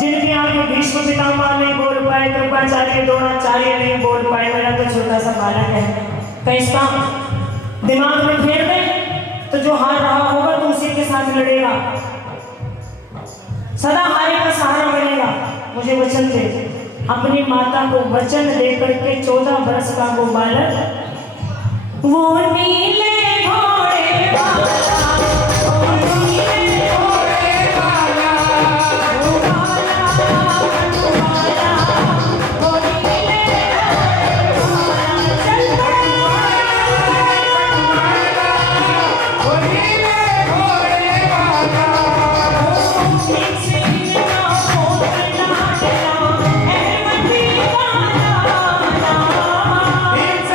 जिनके आगे भीष्म पितामह नहीं बोल पाए, कृपाचार्य द्रोणाचार्य नहीं बोल पाए, मेरा तो छोटा सा बालक है। तो इसका दिमाग में फेर दे, तो जो हार रहा होगा तो उसी के साथ लड़ेगा, सदा हारे का सहारा बनेगा। मुझे वचन दे, अपनी माता को वचन देकर के 14 वर्ष का वो बालक, वो नीले घोड़े वाला, It's a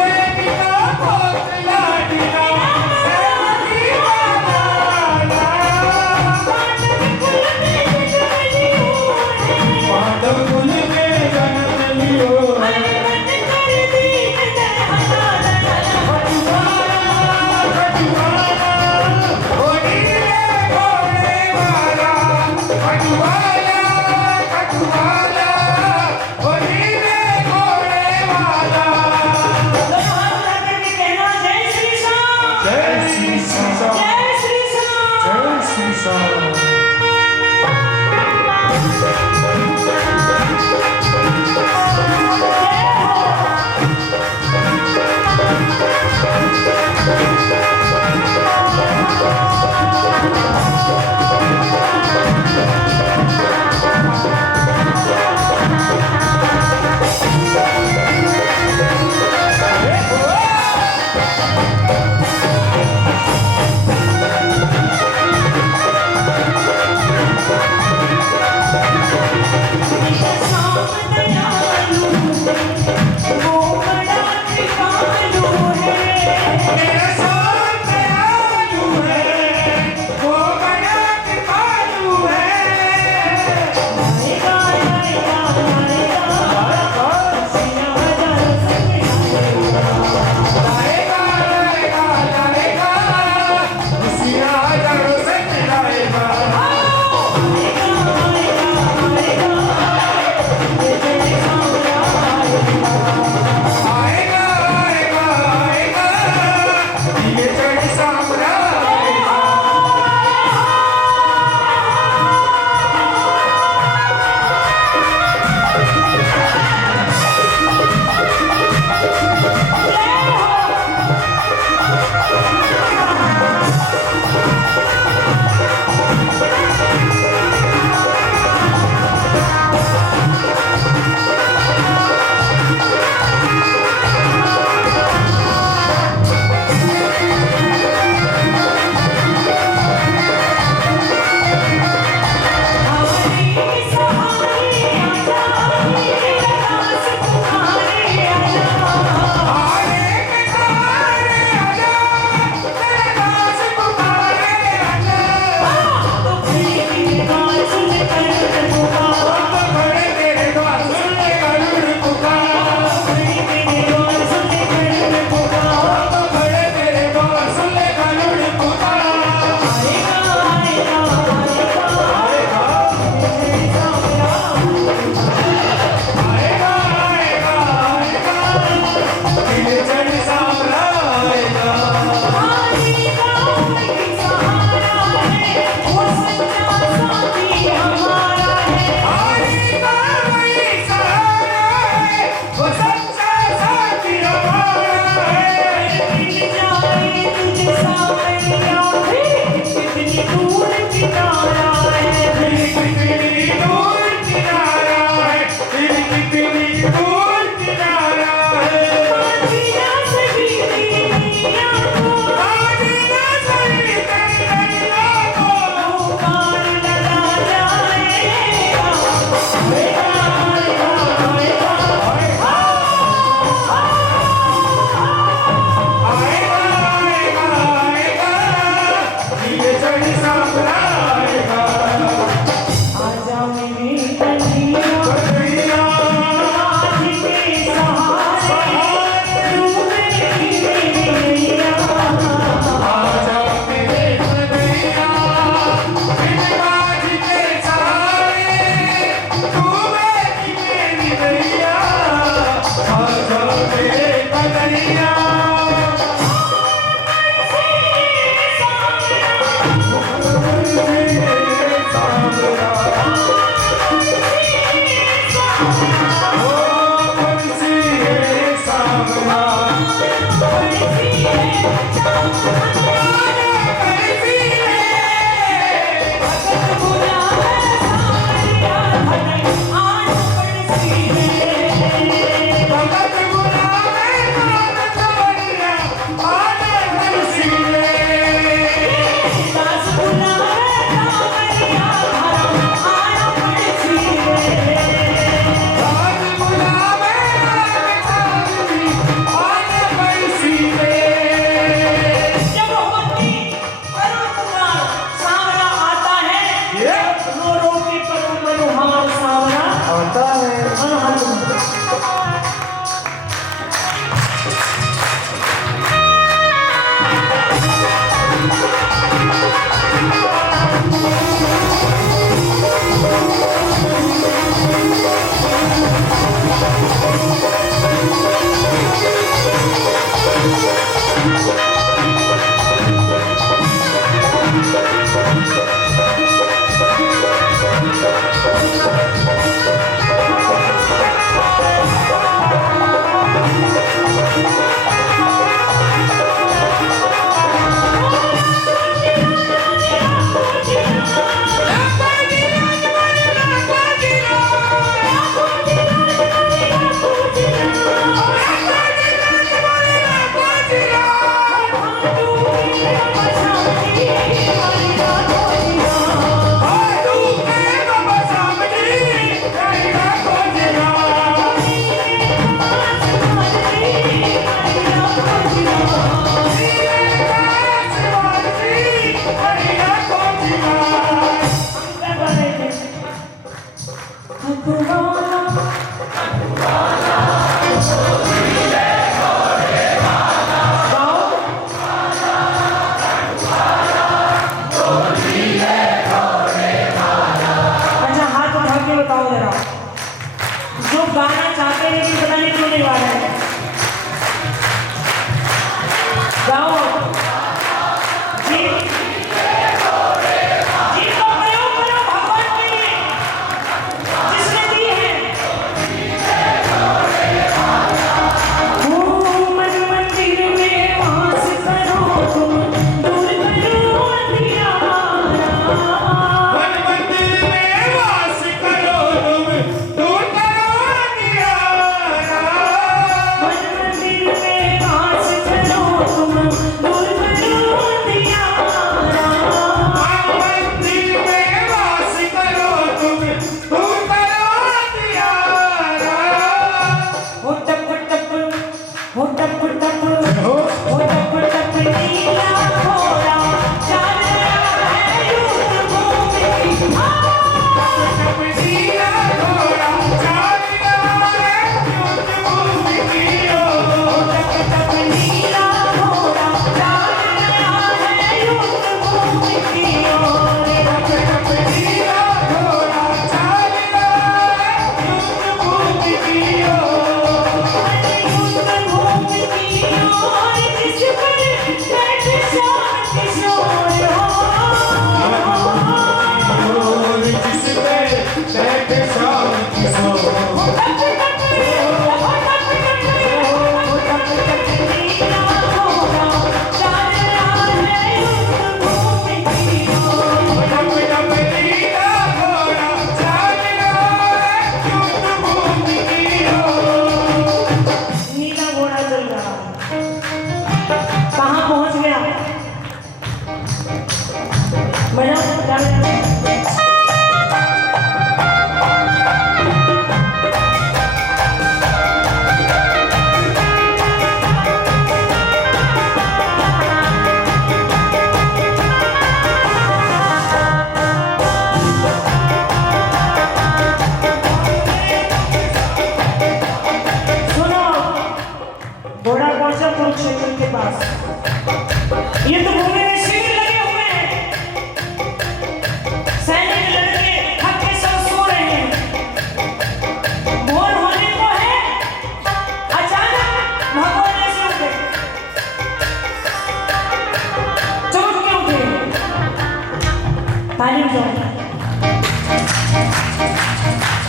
तालीम दो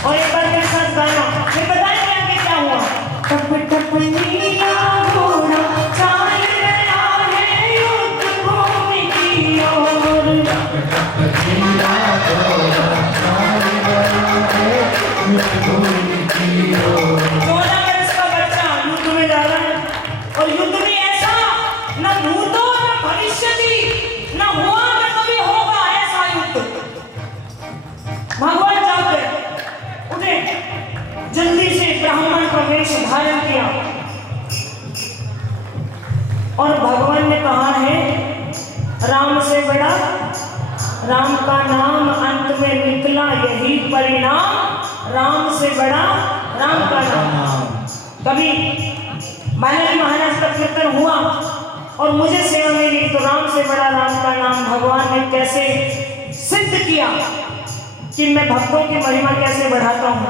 और एक बार मेरे साथ गाना, फिर बताएंगे आगे क्या हुआ। टप टप नीला घोड़ा चाल रहा है युद्ध भूमि की ओर। टप टप नीला घोड़ा चाल रहा है युद्ध भूमि की ओर। 14 वर्ष का बच्चा युद्ध में जा रहा है और युद्ध में ऐसा न भूतो न भविष्यति न हुआ न कभी होगा ऐसा युद्ध। भगवान जाते उठे, जल्दी से ब्राह्मण का वेश धारण किया और भगवान ने कहा है राम से बड़ा राम का नाम अंत में निकला यही परिणाम। राम से बड़ा राम का नाम। कभी बालाजी महाराज का कीर्तन हुआ और मुझे सेवा मिली तो राम से बड़ा राम का नाम भगवान ने कैसे सिद्ध किया कि मैं भक्तों की महिमा कैसे बढ़ाता हूँ,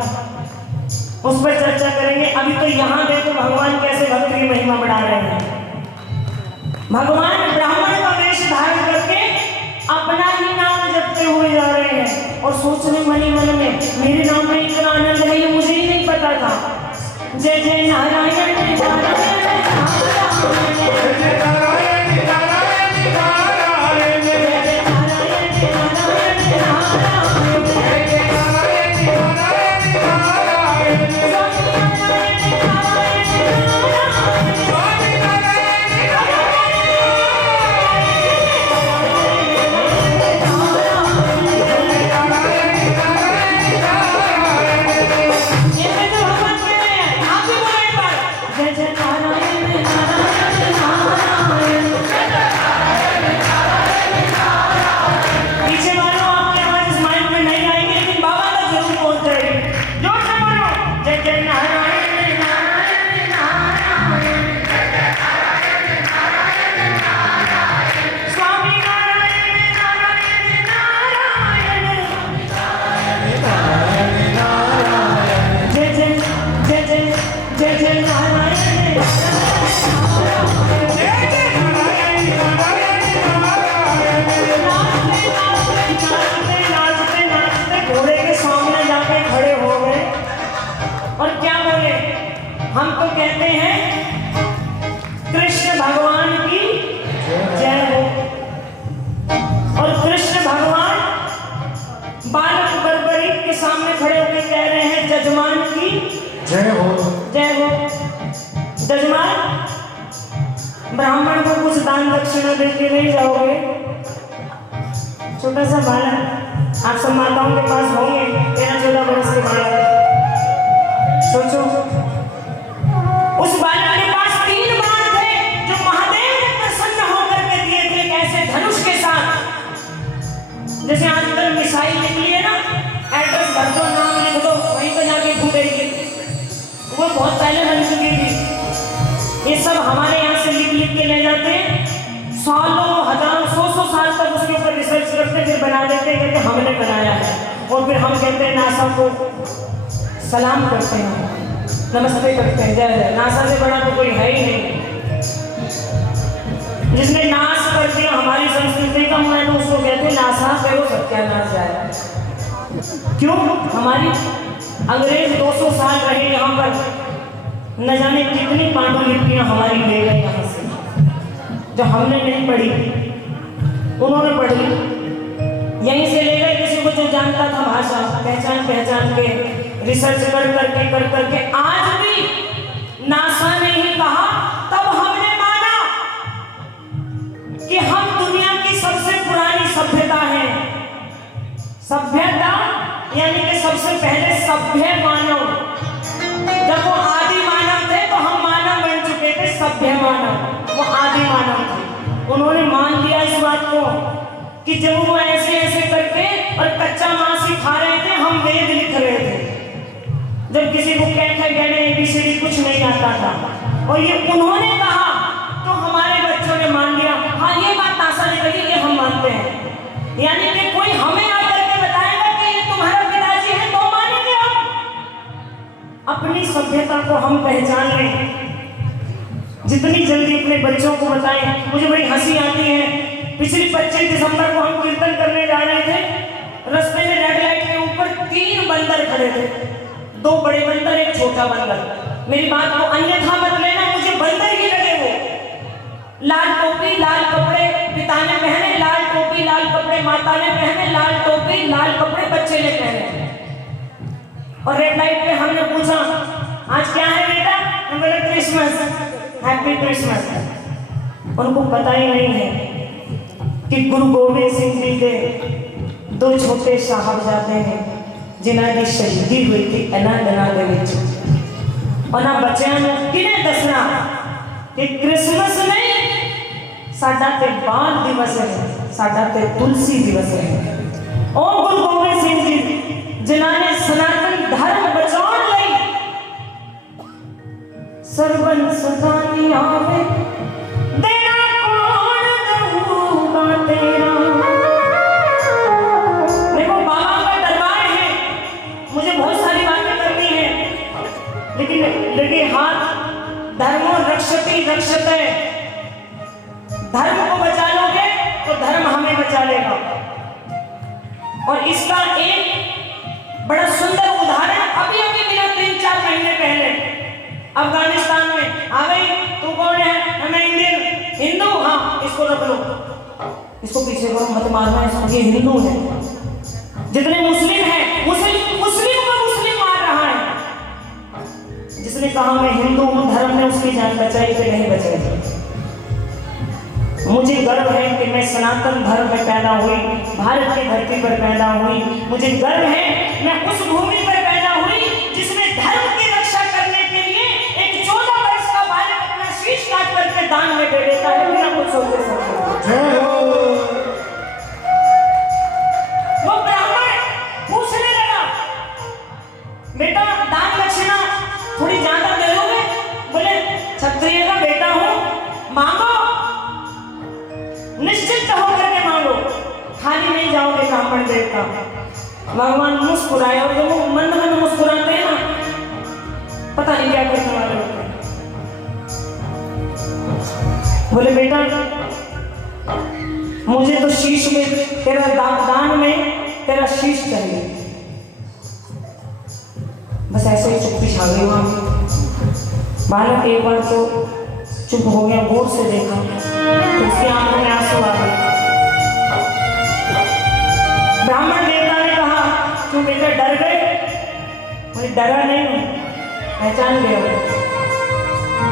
उस पर चर्चा करेंगे। अभी तो यहाँ देखो भगवान कैसे भक्त की महिमा बढ़ा रहे हैं। भगवान ब्राह्मण का वेश धारण करके अपना ही नाम जपते हुए जा रहे हैं और सोचने मन में मेरे नाम में इतना आनंद है ये मुझे ही नहीं पता था। जय जय नारायण नारायण हम तो कहते हैं कृष्ण भगवान की जय हो। और कृष्ण भगवान बालक बर्बरी के सामने खड़े होकर कह रहे हैं जजमान की जय हो। जय हो। जजमान ब्राह्मण को कुछ दान दक्षिणा देके नहीं जाओगे? छोटा सा बालक, आप सब माताओं के पास होंगे 13-14 वर्ष के बालक, सोचो उस बालक के पास 3 बाण थे जो महादेव ने प्रसन्न होकर के दिए थे, कैसे धनुष के साथ। जैसे आजकल मिसाइल निकली है ना, एड्रेस भर दो, नाम लिख दो, वहीं पर जाके फूटेगी, वो बहुत पहले बन चुकी थी। ये सब हमारे यहाँ से लिख के ले जाते हैं, सालों हजारों 100 साल तक उसके ऊपर रिसर्च करते फिर बना देते हैं, कहते हमने बनाया है। और फिर हम कहते हैं नासा को सलाम करते हैं, नमस्ते करते हैं, जय जय। नासा से बड़ा तो कोई है ही नहीं। जिसने नाश कर दिया हमारी संस्कृति का, मैं तो उसको कहते हैं नासा पे वो सत्यानाश जाए। क्यों? हमारी अंग्रेज 200 साल रहे यहाँ पर, न जाने कितनी पांडुलिपियाँ हमारी ले गए यहाँ से, जो हमने नहीं पढ़ी उन्होंने पढ़ी, यहीं से ले गए। किसी को जो जानता था भाषा पहचान के रिसर्च कर करके आज भी नासा ने ही कहा, तब हमने माना कि हम दुनिया की सबसे पुरानी सभ्यता है। सभ्यता यानी कि सबसे पहले सभ्य मानव। जब वो आदि मानव थे तो हम मानव बन चुके थे, सभ्य मानव, वो आदि मानव थे। उन्होंने मान लिया इस बात को कि जब वो ऐसे करके और कच्चा मांस ही खा रहे थे, हम वेद लिख रहे थे। जब किसी को कहते गहने ABCD कुछ नहीं आता था, और ये उन्होंने कहा तो हमारे बच्चों ने मान लिया। हाँ, ये बात नासा ने कही, ये हम मानते हैं। यानी कि कोई हमें आकर के बताएगा कि ये तुम्हारा पिताजी है तो मानेंगे हम। अपनी सभ्यता को हम पहचान लें, जितनी जल्दी अपने बच्चों को बताएं। मुझे बड़ी हंसी आती है, पिछली 25 दिसंबर को हम कीर्तन करने जा रहे थे, रास्ते में रेड लाइट के ऊपर 3 बंदर खड़े थे, 2 बड़े बंदर, 1 छोटा बंदर। मेरी बात को अन्यथा मत लेना, मुझे बंदर ही लगे वो। लाल टोपी लाल कपड़े पिता ने पहने, लाल टोपी लाल कपड़े माता ने पहने, लाल टोपी लाल कपड़े बच्चे ने पहने। और रेड लाइट पे हमने पूछा आज क्या है बेटा? हम बोले क्रिसमस, हैप्पी क्रिसमस। उनको पता ही नहीं है कि गुरु गोबिंद सिंह जी के 2 छोटे साहबजादे हैं जिन्हां दी शहीदी हुई थी ਇਹਨਾਂ ਦੇ ਵਿੱਚ। ਉਹਨਾਂ ਬੱਚਿਆਂ ਨੂੰ ਕਿਹਨੇ ਦੱਸਣਾ कि क्रिसमस नहीं, साडा ते बाल दिवस है, साडा ते तुलसी दिवस है। ओ गुरु गोबिंद सिंह जी जिन्होंने सनातन धर्म बचाने लई सरबन सदानी आवे तेरा कौन दूंगा तेरा। देखो बाबा का दरबार है, मुझे बहुत सारी बातें करनी है, लेकिन हाथ धर्मो रक्षति रक्षते, धर्म को बचा लोगे तो धर्म हमें बचा लेगा। और इसका एक बड़ा सुंदर उदाहरण अभी अभी मिला 3-4 महीने पहले अफगानिस्तान में। आ गई, तू कौन है? मैं इंडियन, हिंदू। हाँ, इसको रख लो, इसको पीछे करो, मत मारना इसको, ये हिंदू है। जितने मुस्लिम हैं, मुस्लिम को मुस्लिम मार रहा है। जिसने कहा मैं हिंदू हूँ, धर्म ने उसकी जान बचाई कि नहीं बचाई। मुझे गर्व है कि मैं सनातन धर्म में पैदा हुई, भारत की धरती पर पैदा हुई। मुझे गर्व है मैं उस भूमि पर पैदा हुई जिसमें धर्म की रक्षा करने के लिए एक 14 वर्ष का बालक अपना शीश काट करके दान में दे देता है बिना कुछ सोचे समझे। वो ब्राह्मण पूछने लगा, बेटा दान दक्षिणा थोड़ी ज्यादा दे दोगे? बोले क्षत्रिय का बेटा हूं, मांगो, निश्चित होकर के मांगो, खाली नहीं जाओगे ब्राह्मण देवता। भगवान मुस्कुराए, और जो मंद मंद मुस्कुराते हैं ना, पता नहीं क्या करने वाले होते हैं। बोले बेटा मुझे तो शीश में तेरा दान में तेरा शीश चाहिए। बस ऐसे ही चुप्पी छा गई वहां। बालक एक बार तो चुप हो गया, गौर से देखा तो उसकी आंखों में आंसू आ गए। ब्राह्मण देवता ने कहा क्यों बेटा डर गए? मुझे डरा नहीं हूं, पहचान गया।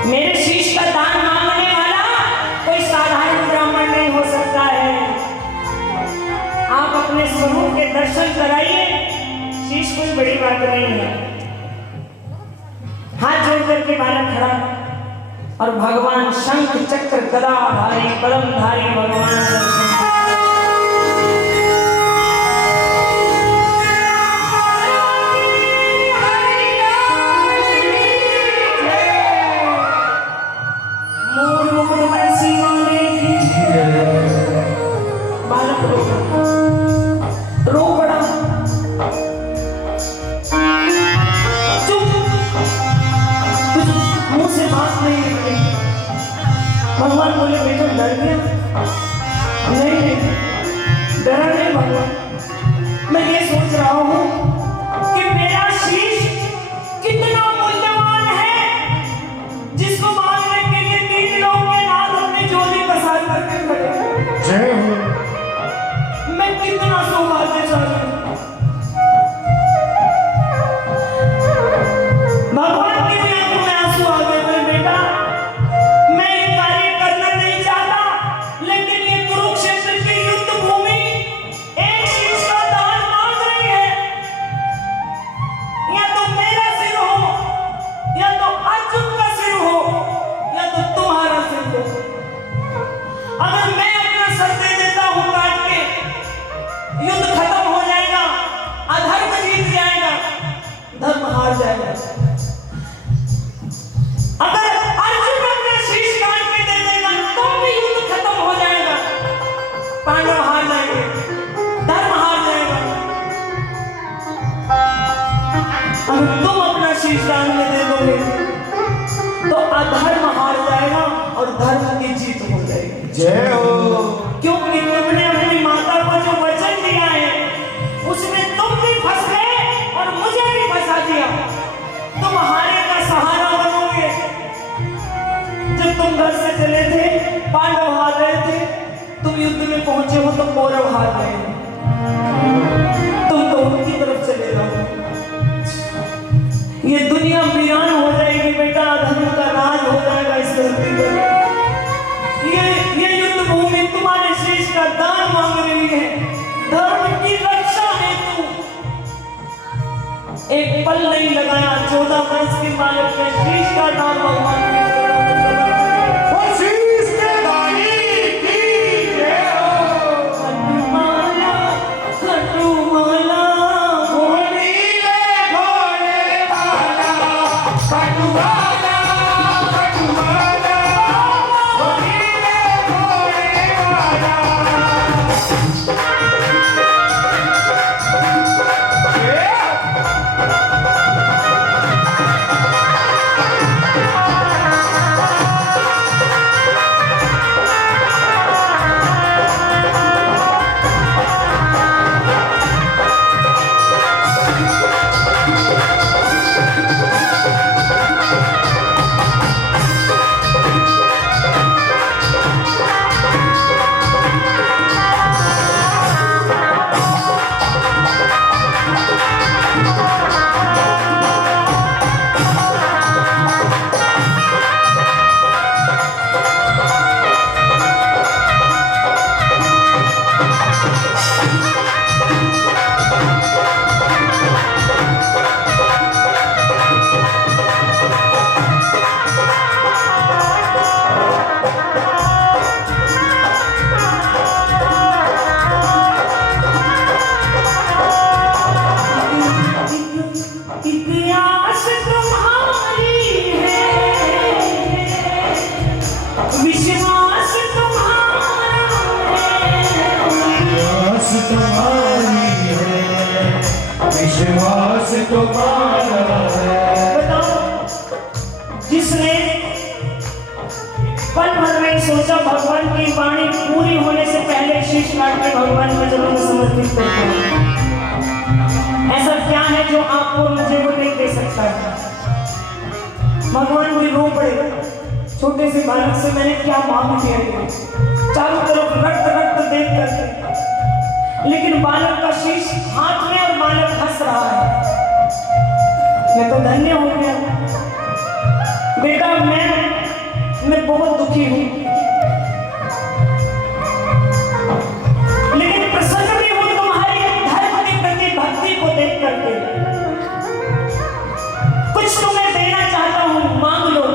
मेरे शीश का दान मांगने वाला कोई साधारण ब्राह्मण नहीं हो सकता है। आप अपने स्वरूप के दर्शन कराइए, शीश कोई बड़ी बात नहीं है। हाथ जोड़ करके बालक खड़ा, और भगवान शंख चक्र गदाधारी कलमधारी भगवान बालक रो पड़ा। चुप, कुछ मुंह से बात नहीं निकली। भगवान बोले बेटा डर गया? नहीं, डरा नहीं भगवान। मैं ये सोच रहा हूं कि मेरा शीश कितना मूल्यवान है जिसको मांगने के लिए 3 लोगों के नाम अपनी झोली पसार करके खड़े। जय हो। मैं कितना सौभाग्यशाली हूं। भगवान की भी आंखों में आंसू आ गए। बोले बेटा मैं ये कार्य करना नहीं चाहता, लेकिन ये कुरुक्षेत्र की युद्ध भूमि एक शीश का दान मांग रही है। या तो मेरा सिर हो, या तो अर्जुन का सिर हो, या तो तुम्हारा सिर हो। अगर मैं अपना सर दे देता हूं काट के, युद्ध खत्म हो जाएगा, अधर्म जीत जाएगा, धर्म हार जाएगा। अगर अर्जुन अपना शीश काट के दे देगा तो भी युद्ध खत्म हो जाएगा, पांडव हार जाएंगे, धर्म हार जाएगा। अगर तुम अपना शीश दान में दे दोगे तो अधर्म हार जाएगा और धर्म की जीत हो जाएगी। जय हो। क्योंकि तुमने अपनी माता को जो वचन दिया है उसमें तुम भी फंस गए और मुझे भी फंसा दिया। तुम हारे का सहारा बनोगे। जब तुम घर से चले थे पांडव हार रहे थे, तुम युद्ध में पहुंचे हो तो कौरव हार रहे हो। तुम तो उनकी तरफ चले जाओ। ये दुनिया वीरान हो जाएगी बेटा, धर्म का राज हो जाएगा इस धरती पर। ये युद्ध भूमि तुम्हारे शीश का दान मांग रही है, धर्म की रक्षा हेतु। एक पल नहीं लगाया, 14 वर्ष के बालक में शीश का दान भगवान की Bye. विश्वास तुम्हारा है। बताओ, जिसने पल भर में सोचा भगवान की वाणी पूरी होने से पहले शीश काट के भगवान के चरणों में समर्पित कर दिया। ऐसा क्या है जो आपको मुझे वो नहीं दे सकता है? भगवान भी रो पड़े, छोटे से बालक से मैंने क्या मांग किया है? चारों तरफ रक्त रक्त देख करके, लेकिन बालक का शीश हाथ में और बालक हंस रहा है। मैं तो धन्य हो गया बेटा। मैं बहुत दुखी हूं, लेकिन प्रसन्न भी हूं तुम्हारी धर्म के प्रति भक्ति को देख करके। कुछ तुम्हें देना चाहता हूं, मांग लो।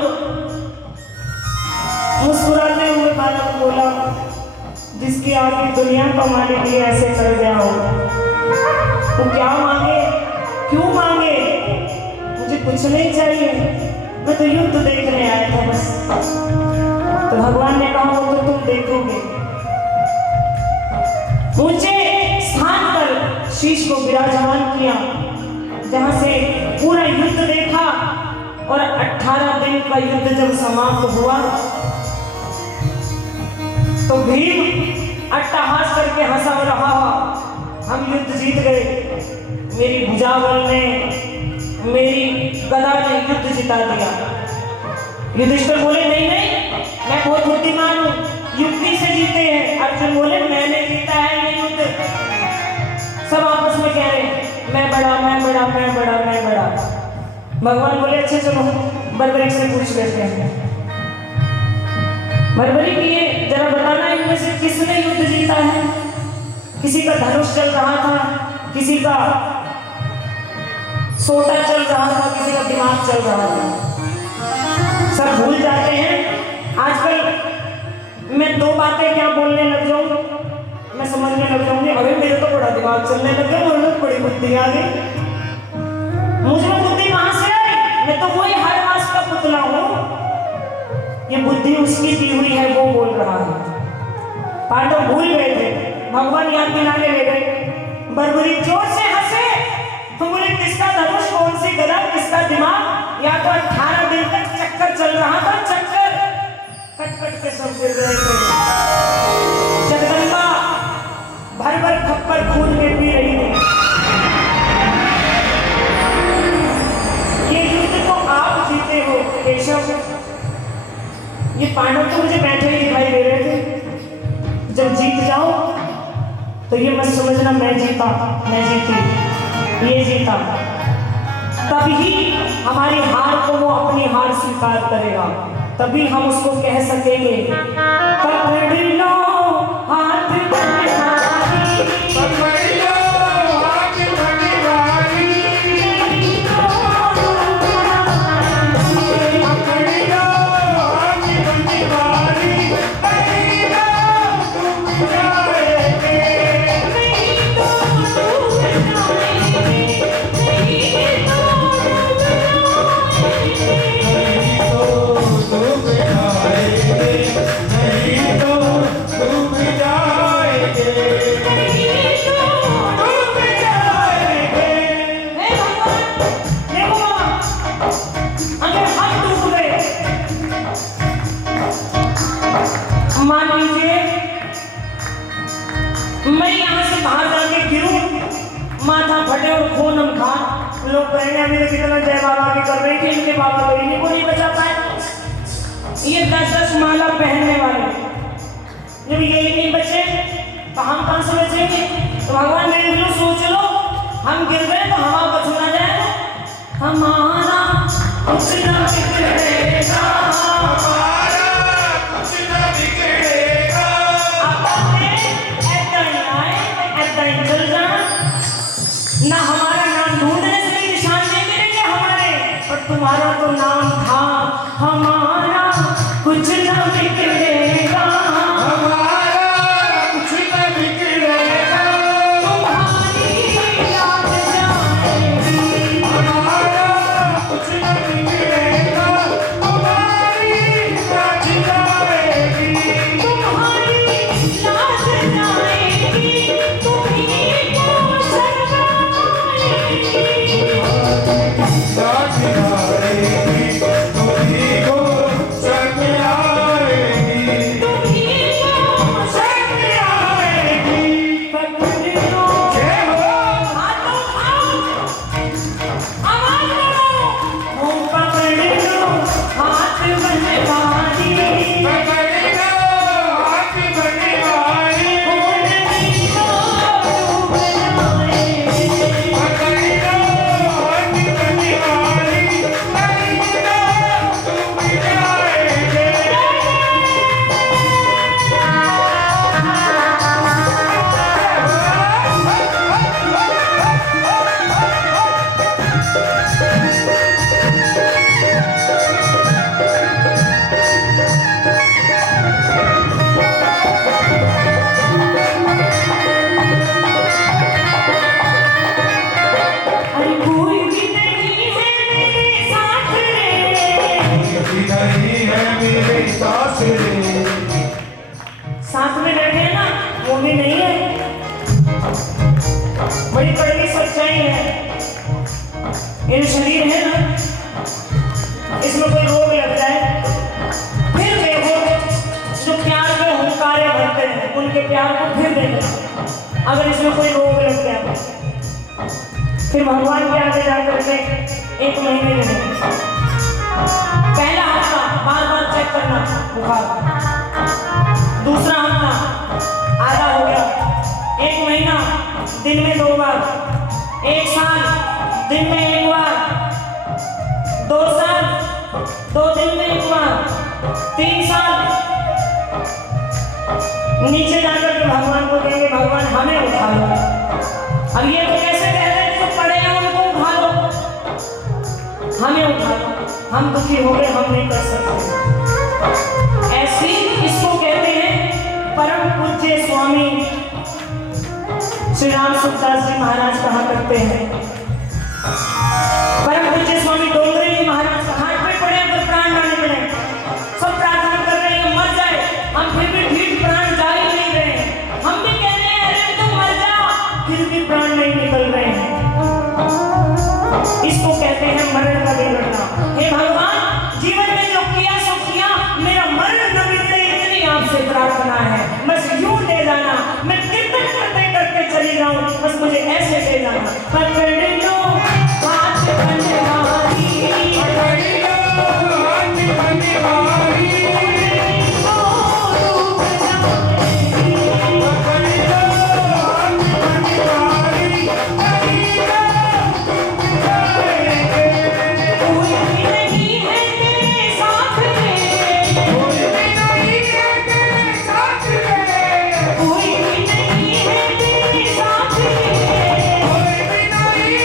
मुस्कुराते हुए बालक बोला, जिसके आगे दुनिया का मालिक ये ऐसे कर गया हो, वो क्या मांगे, क्यों मांगे? मुझे कुछ नहीं चाहिए, मैं तो युद्ध देखने आया था बस। तो भगवान ने कहा, वो तो तुम देखोगे। ऊंचे स्थान पर शीश को विराजमान किया, जहां से पूरा युद्ध देखा। और 18 दिन का युद्ध जब समाप्त हुआ तो भीम अट्टहास करके हंसा रहा, हम युद्ध जीत गए। मेरी भुजाबल ने, मेरी गदा ने युद्ध जिता दिया। युधिष्ठिर बोले, नहीं नहीं, मैं बहुत बुद्धिमान हूँ, युक्ति से जीते हैं। अर्जुन बोले, मैंने जीता है ये युद्ध। सब आपस में कह रहे हैं, मैं बड़ा, मैं बड़ा, मैं बड़ा, मैं बड़ा। भगवान बोले, अच्छा चलो बर्बरीक से पूछ लेते हैं। बर्बरीक, ये जरा बताना, इनमें से किसने युद्ध जीता है? किसी का धनुष चल रहा था, किसी का सोटा चल रहा था, किसी का दिमाग चल रहा था। सब भूल जाते हैं। आजकल मैं दो बातें क्या बोलने लग जाऊं, मैं समझने लग जाऊंगी, अरे मेरे तो बड़ा दिमाग चलने लग गया, मुझे बड़ी बुद्धि आ गई। मुझे बुद्धि कहां से आई? मैं तो वही हर मास का पुतला हूं। ये बुद्धि उसकी दी हुई है, वो बोल रहा है। पांडव भूल गए थे, भगवान याद दिलाने ले गए। बर्बरीक जोर से हंसे, तो बोले, किसका धनुष, कौन सी गदा, किसका दिमाग? या तो 18 दिन तक चक्कर चल रहा था, चक्कर कट कट के सब गिर रहे थे। जगदम्बा भर भर थप्पड़ खून में पी रही थी। ये युद्ध को आप जीते हो केशव। ये पांडव तो मुझे बैठे ही दिखाई दे रहे थे। जब जीत जाओ तो ये मत समझना मैं जीता, मैं जीती, ये जीता। तभी हमारी हार को वो अपनी हार स्वीकार करेगा, तभी हम उसको कह सकेंगे, पकड़ लो हाथ बंधारी, पकड़ लो हाथ बंधारी, पकड़ लो हाथ बंधारी, नहीं तो तुम जाएंगे, नहीं तो तुम जाएंगे, नहीं तो तुम हो नमखा। लोग कहेंगे अभी तो कितना जय बाबा की कर रही थी, इनके बाबा तो इन्हीं को नहीं बचा पाए। ये 10-10 माला पहनने वाले जब यही नहीं बचे तो हम कहाँ से बचेंगे? तो भगवान मेरे दिल सोच लो, हम गिर गए तो हवा को छूना जाए, हमारा कुछ न बिगड़ेगा, हमारा कुछ न बिगड़ेगा। आपने ऐसा ही आए ऐसा ही चल जाना, ना हमारा नाम ढूंढने से भी निशान नहीं मिलेंगे हमारे, पर तुम्हारा तो नाम था, हमारा कुछ न बिगड़ेगा, हमारा कुछ न बिगड़ेगा। तुम्हारी याद जाएगी, हमारा कुछ न बिगड़ेगा। तुम्हारी याद जाएगी। तुम्हारी याद जाएगी, तुम्हीं को सताएगी। याद जाएगी, तुम्हीं को संग आएगी। तुम्हीं को संग आएगी। पकड़ लो, जय हो। हाथों आओ, आवाज करो, ओ पकड़ लो, हाथ बनवारी, पकड़ लो हाथ बनवारी। ओ नहीं तो डूब जाएंगे। पकड़ लो हाथ बनवारी। नहीं तो डूब जाएंगे। अरे कोई भी नहीं है मेरे साथ रे, नहीं है मेरे साथ रे। साथ में बैठे हैं ना, वो भी नहीं है। बड़ी कड़वी सच्चाई है। ये शरीर है ना, इसमें कोई रोग लग जाए, फिर देखो जो प्यार के हुंकारे भरते हैं उनके प्यार को फिर देखो। अगर इसमें कोई रोग लग गया फिर भगवान के आगे जाकर के 1 महीने के लिए पहला हफ्ता बार-बार चेक करना बुखार, दूसरा हफ्ता आधा हो गया, 1 महीना दिन में 2 बार, 1 साल दिन में 1 बार, 2 साल 2 दिन में 1 बार, 3 साल नीचे जाकर के भगवान को कहेंगे भगवान हमें उठा लो। अब ये तो कैसे कह रहे हैं जो पड़े हैं उनको उठा लो, हमें उठा लो, हम दुखी हो गए, हम नहीं कर सकते। ऐसी इसको कहते हैं परम पूज्य स्वामी श्री राम सुखदास जी महाराज कहा करते हैं। परम पूज्य स्वामी डोंगरे जी महाराज का हाथ पे पड़े अगर प्राण ना निकले, सब प्रार्थना कर रहे हैं मर जाए, हम फिर भी ठीक प्राण जा ही नहीं रहे हैं, हम भी कह रहे हैं अरे तुम मर जा, फिर भी प्राण नहीं निकल रहे हैं। इसको कहते हैं मरण का बिगड़ना। हे भगवान जीवन में जो किया सो किया, मेरा मरण न बिगड़े इतनी आपसे प्रार्थना है, बस यूं ले जाना, मैं कीर्तन करते करते चली जाऊं, बस मुझे ऐसे ले जाना। पकड़ लो हाथ बनवारी, पकड़ लो हाथ बनवारी। ओ डूब जाएगी, पकड़ लो हाथ बनवारी। नहीं तो डूब जाएंगे। कोई भी नहीं है तेरे साथ रे, कोई भी नहीं है तेरे साथ रे। कोई भी नहीं है तेरे साथ रे, कोई भी नहीं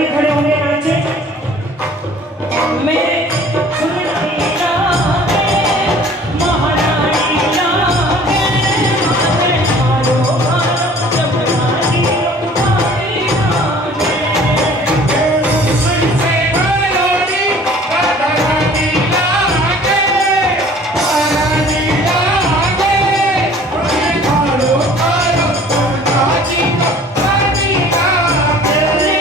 सभी खड़े होंगे नाचे मेरे सुनती लागे महारानी लागे मारे मारो मारो जब रानी तुम्हारी लागे सुनते कलोनी राधारानी लागे रानी लागे मुझे खालो खालो राजी को रानी लागे रे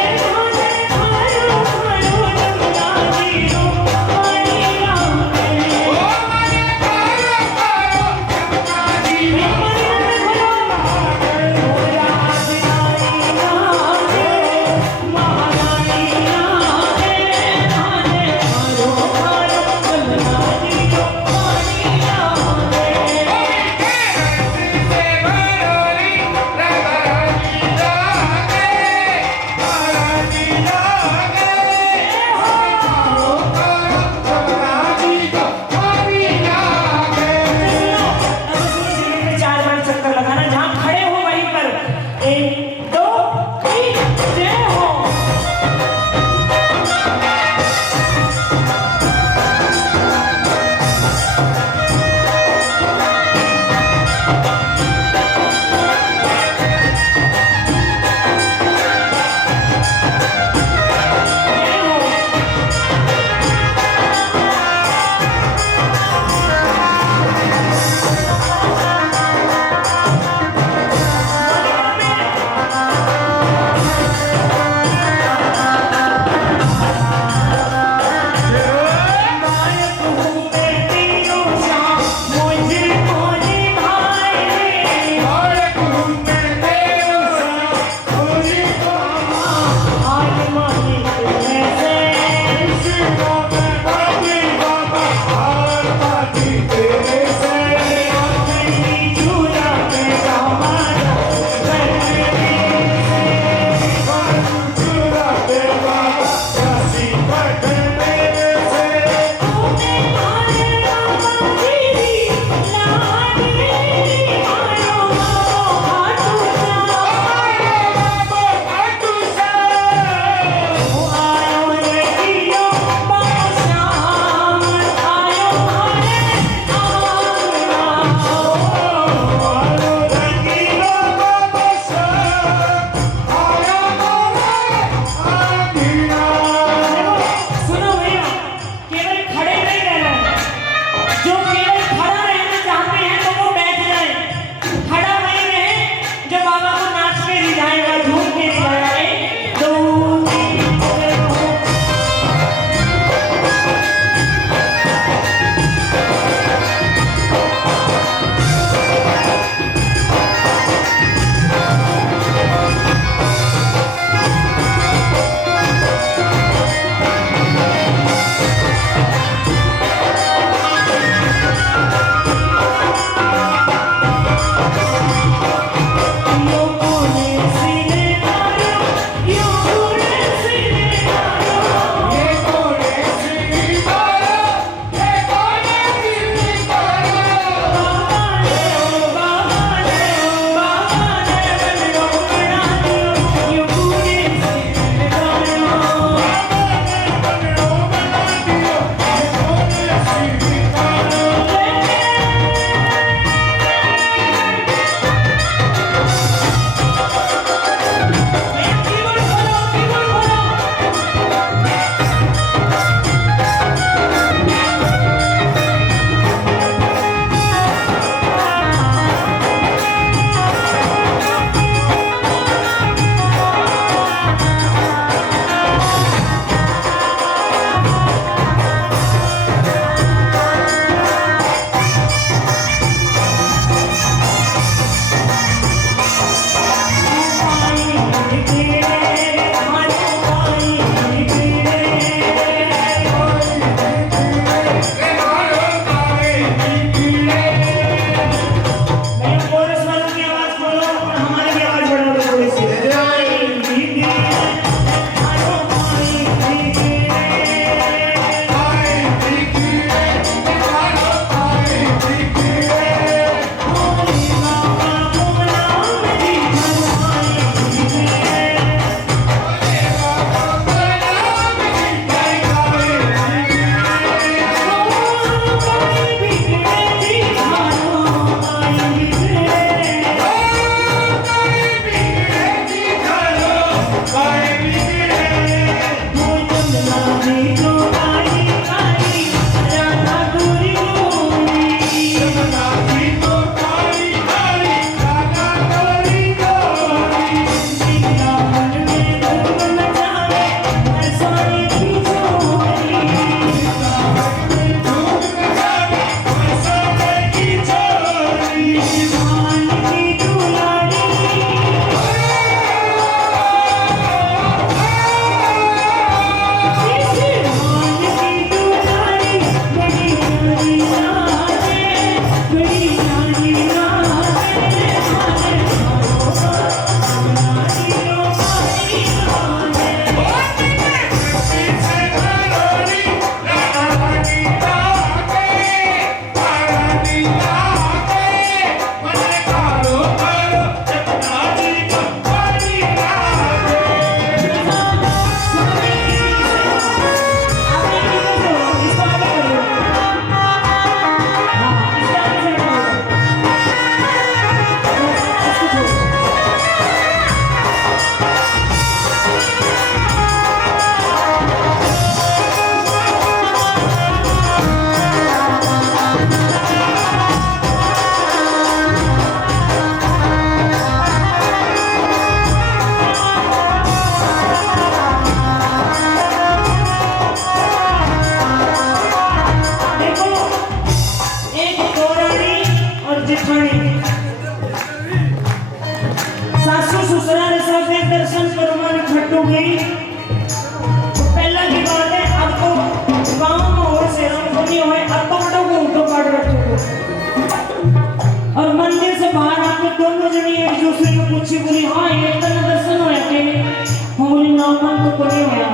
मन को कोनी होया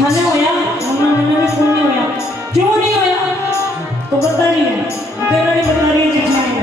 थाने होया मम्मा मैंने भी कोनी होया क्यों नहीं होया तो बता रही है तेरा नहीं बता रही चिट्ठी में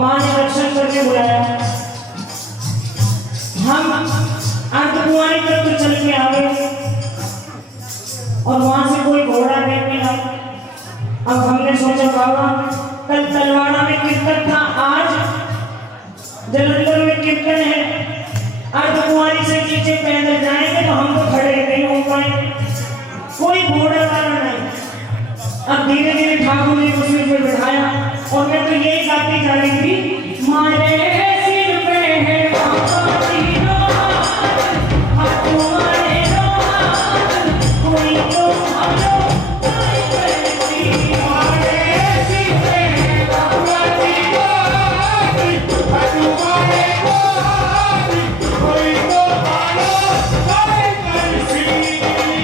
माँ ने दर्शन करके बुलाया। हम अर्धकुंवारी तक तो चल के आ गए और वहां से कोई घोड़ा नहीं मिला। अब हमने सोचा बाबा कल तलवाड़ा में कीर्तन था, आज जलंधर में कीर्तन है, अर्धकुंवारी से नीचे पैदल जाएंगे तो हम तो खड़े नहीं हो पाएंगे, कोई घोड़ा वाला नहीं। अब धीरे धीरे ठाकुर ने उसे पे बिठाया और मैं तो यही गाती जा रही थी, मारे सिर पे है बाबा तीनों हाथ, तुम्हारे दो हाथ, कोई तो भालो कोई कैसी। मारे सिर पे है बाबा तीनों हाथ, तुम्हारे दो हाथ, कोई तो भालो कोई कैसी।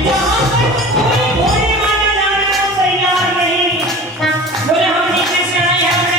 यहाँ पर कोई घोड़े वाला जाने को तैयार नहीं। बोले हम नीचे से आए हैं,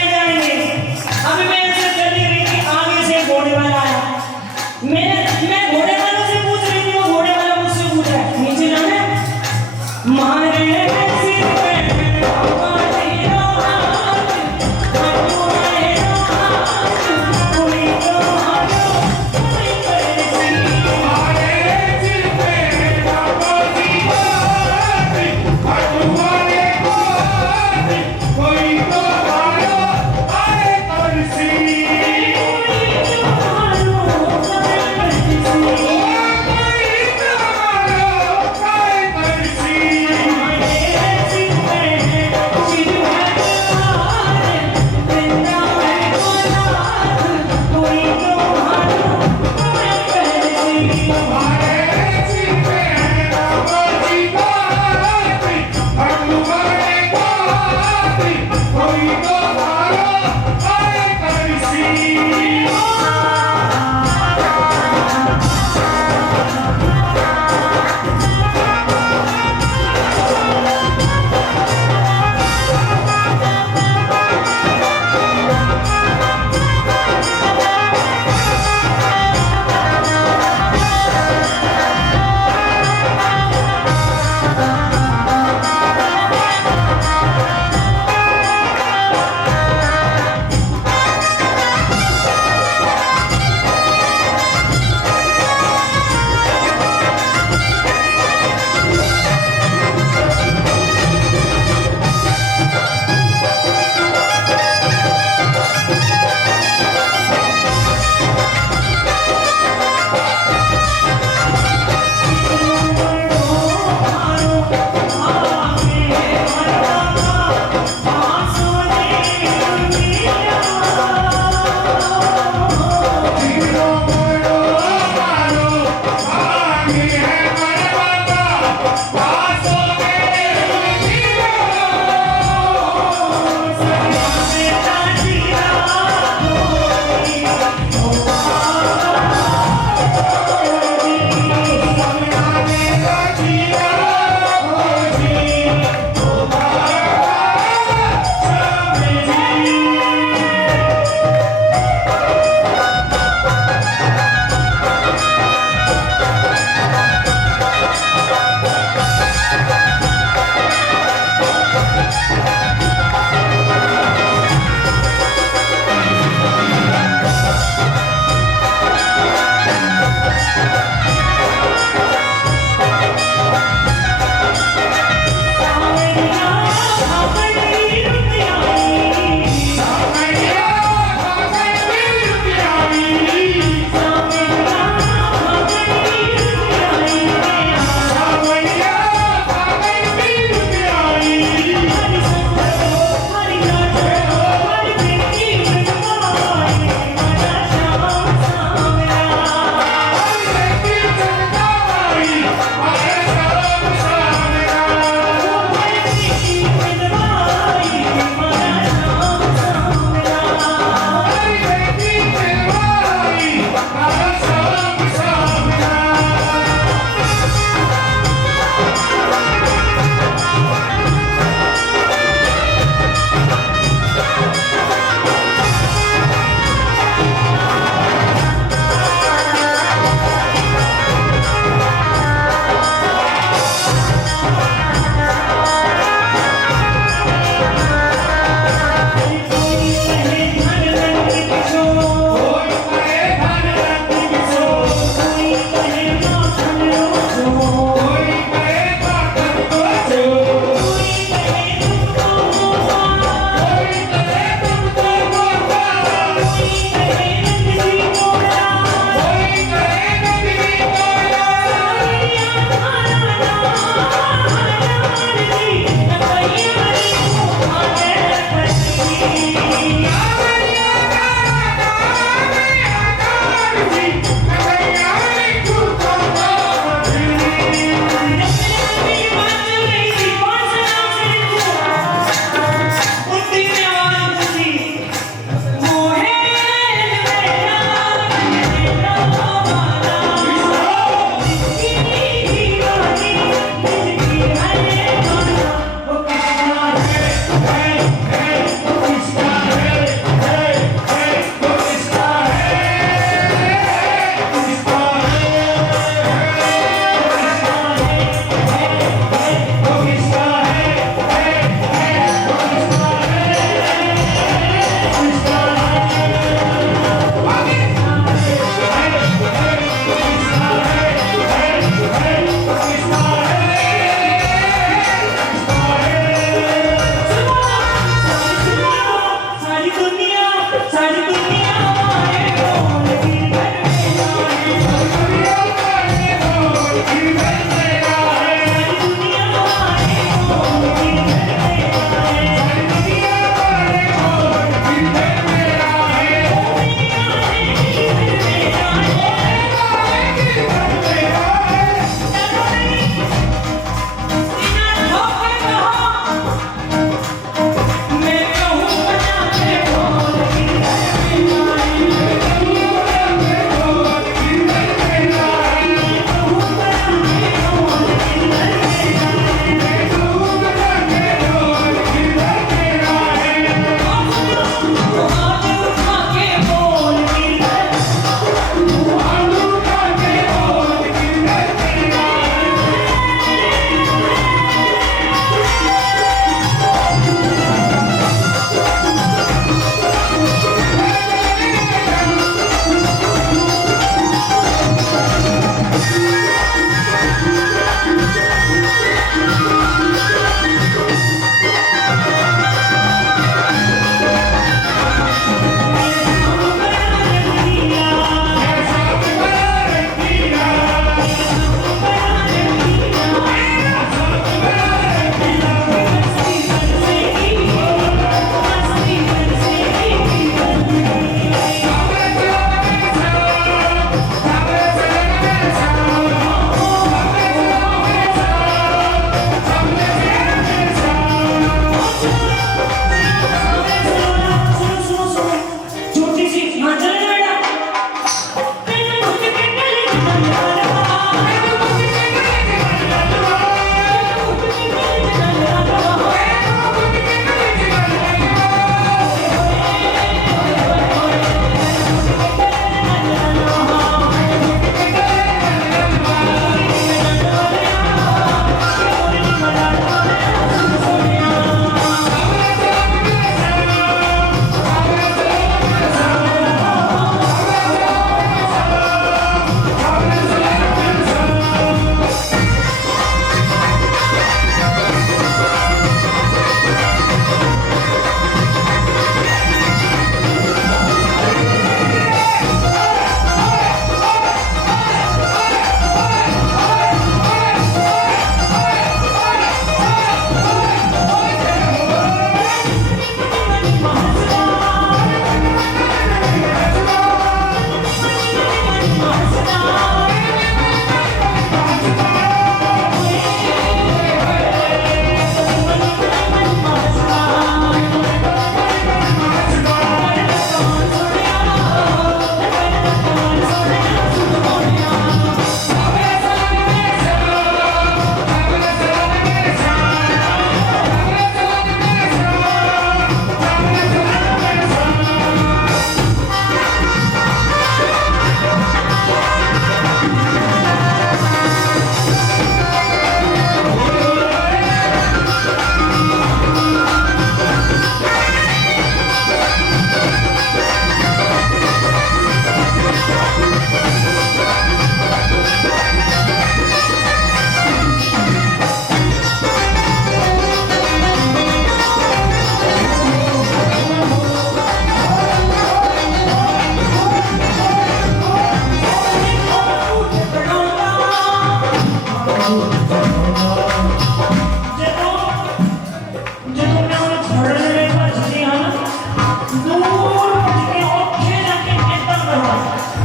दूर पहुंच के और खेल के एकदम करो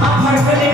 आप हरकते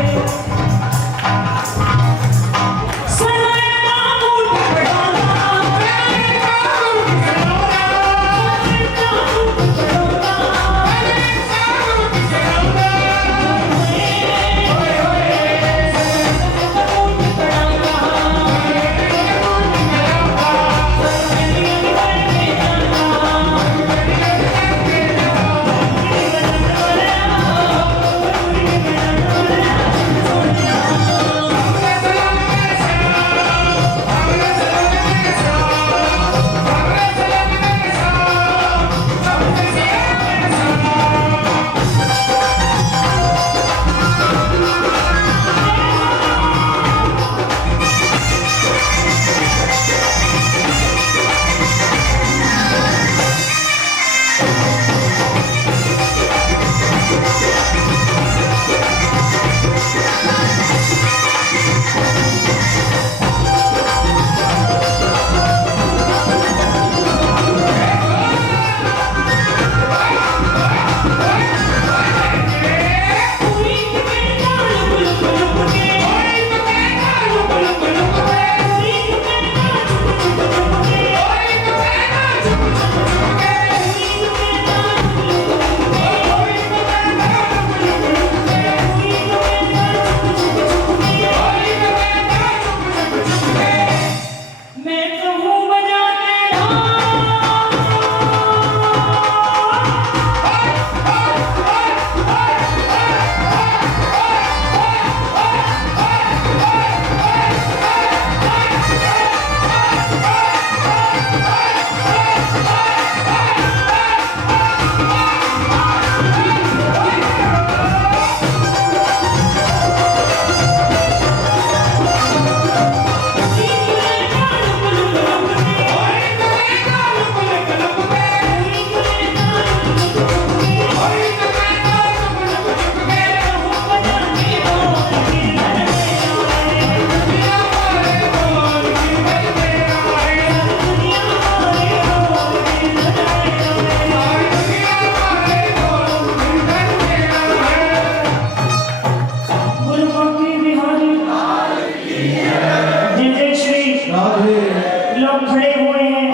लोग खड़े हुए हैं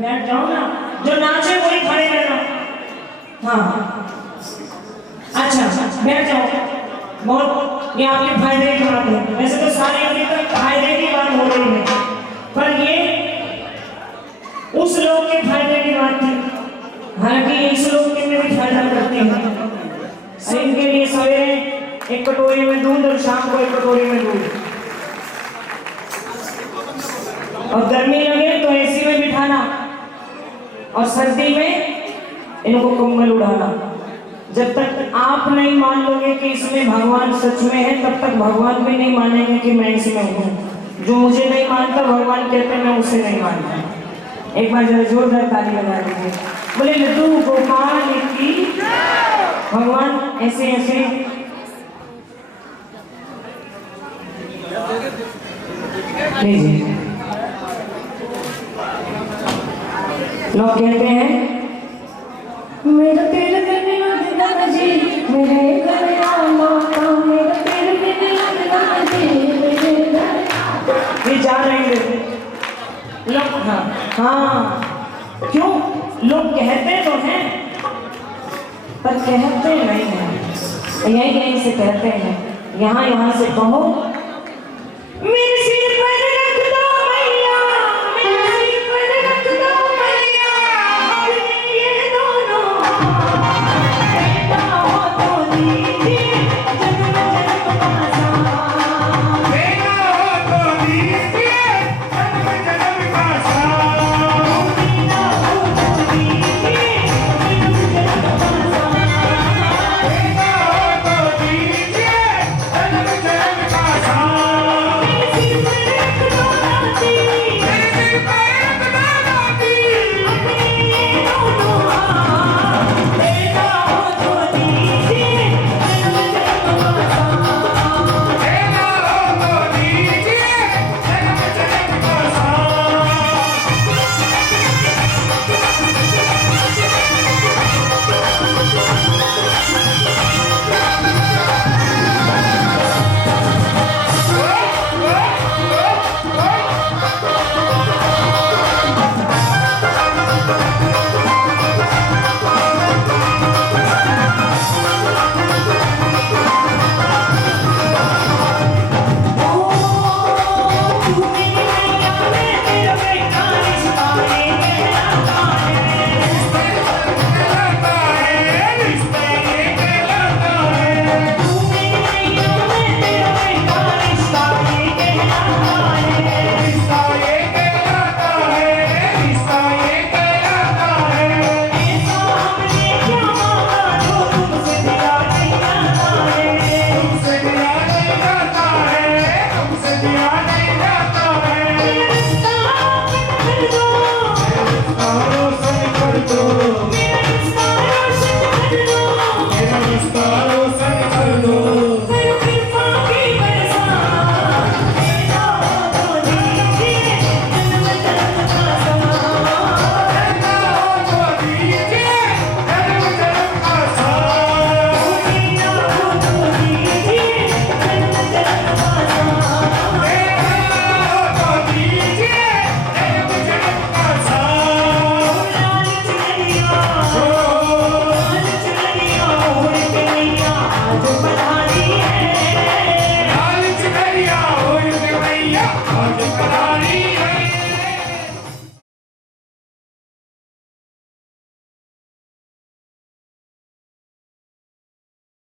बैठ जाओ ना जो नाचे वही खड़े रहना हाँ अच्छा बैठ जाओ बहुत ये आपके फायदे की बात है वैसे तो सारे अभी तक फायदे की बात हो रही है पर ये उस लोग के फायदे की बात थी हालांकि इस लोग के में भी फायदा करते हैं इनके लिए सवेरे एक कटोरी में दूध और शाम को एक कटोरी में दूध और गर्मी लगे तो एसी में बिठाना और सर्दी में इनको कंबल उड़ाना जब तक आप नहीं मान लोगे कि इसमें भगवान सच में है तब तक भगवान भी नहीं मानेंगे कि मैं इसमें हूँ जो मुझे नहीं मानता भगवान कहते हैं मैं उसे नहीं मानता एक बार जरा जोरदार ताली लगा दीजिए बोले लड्डू गोपाल की भगवान ऐसे ऐसे लीजिए लोग कहते हैं मेरा तेल करने लगता जी मेरे घर माता मेरा तेल करने लगता जी मेरे घर ये जा रहे हैं लोग हाँ क्यों लोग कहते तो हैं पर कहते नहीं हैं यहीं से कहते हैं यहाँ से कहो